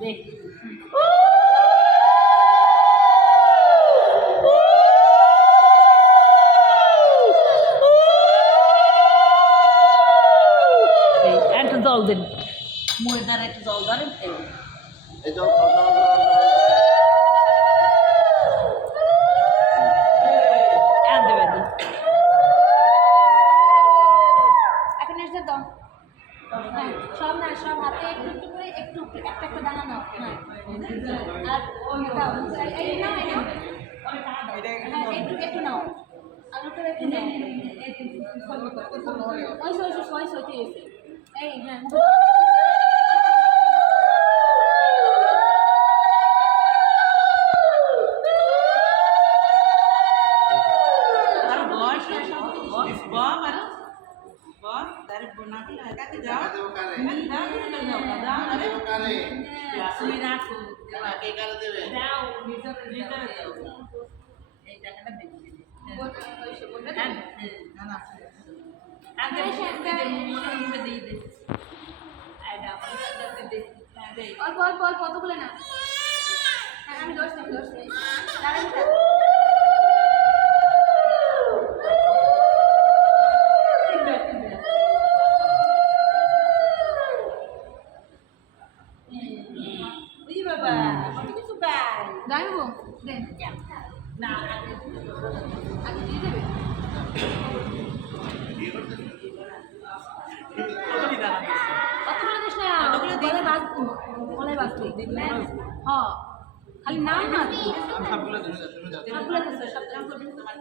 দেখ এই একটু জল দিন মুড়ি দ্বারা একটু জল ধরেন এই এই জল খাও, হ্যাঁ সব না সব হাতে একটু একটু করে একটু একটু একটা দানা নাও হ্যাঁ আর এই নাও এই নাও হ্যাঁ একটু একটু নাও আলুটা একটু নাও ওই সই সই সই সই এই হ্যাঁ অল্প অল্প অল্প অতগুলো না হ্যাঁ আমি দোষ আমি দোষ দাঁড়ান দাঁড়াবো দেন না আগে আগে দিয়ে দেবে? কতগুলো দিস না? গলায় বাজ গলায় হ। খালি নাম না সবগুলো সবগুলো দিস। তোমার